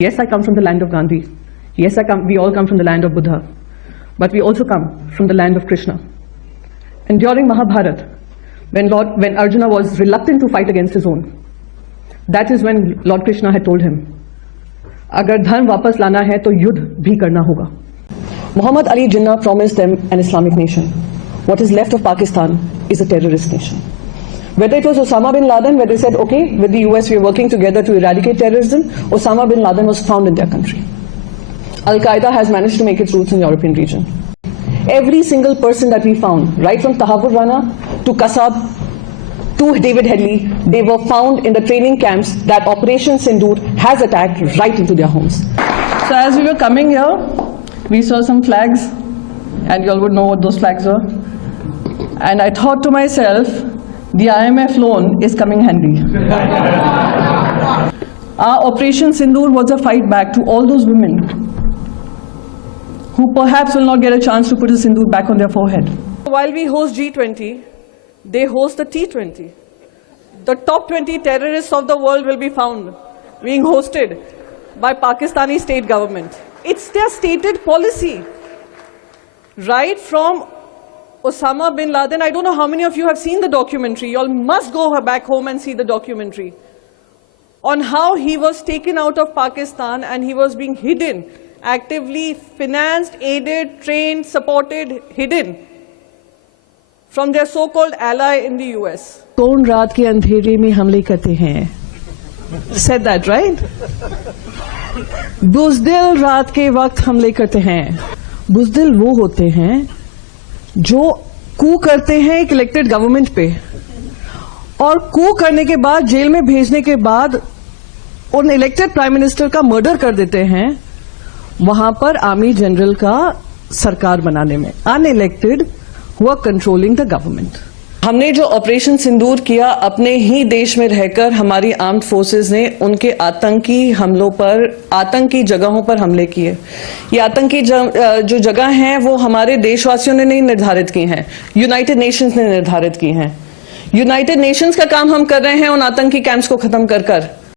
Yes, I come from the land of Gandhi. Yes, we all come from the land of Buddha. But we also come from the land of Krishna. And during Mahabharata, when Arjuna was reluctant to fight against his own, that is when Lord Krishna had told him, agar dharm wapas lana hai to yudh bhi karna hoga. Muhammad Ali Jinnah promised them an Islamic nation. What is left of Pakistan is a terrorist nation. Whether it was Osama bin Laden, where they said, okay, with the US we are working together to eradicate terrorism, Osama bin Laden was found in their country. Al-Qaeda has managed to make its roots in the European region. Every single person that we found, right from Tahabur Rana to Kasab to David Headley, they were found in the training camps that Operation Sindoor has attacked right into their homes. So as we were coming here, we saw some flags, and you all would know what those flags were. And I thought to myself, the IMF loan is coming handy. Our Operation Sindoor was a fight back to all those women who perhaps will not get a chance to put a sindoor back on their forehead. While we host G20, they host the T20. The top 20 terrorists of the world will be found being hosted by Pakistani state government. It's their stated policy. Right from Osama bin Laden, I don't know how many of you have seen the documentary. You all must go back home and see the documentary on how he was taken out of Pakistan and he was being hidden, actively financed, aided, trained, supported, hidden from their so-called ally in the US. कौन रात के अंधेरे में हमले करते हैं? Said that, right? बुज़दिल रात के वक्त हमले करते हैं. बुज़दिल वो होते हैं जो कू करते हैं एक इलेक्टेड गवर्नमेंट पे, और कू करने के बाद जेल में भेजने के बाद उन इलेक्टेड प्राइम मिनिस्टर का मर्डर कर देते हैं वहां पर आर्मी जनरल का सरकार बनाने में. अनइलेक्टेड हुआ कंट्रोलिंग द गवर्नमेंट. हमने जो ऑपरेशन सिंदूर किया, अपने ही देश में रहकर हमारी आर्म्ड फोर्सेस ने उनके आतंकी हमलों पर, आतंकी जगहों पर हमले किए. ये आतंकी जो जगह हैं वो हमारे देशवासियों ने नहीं निर्धारित की हैं, यूनाइटेड नेशंस ने निर्धारित की हैं. यूनाइटेड नेशंस का काम हम कर रहे हैं उन आतंकी कैंप्स को खत्म कर कर.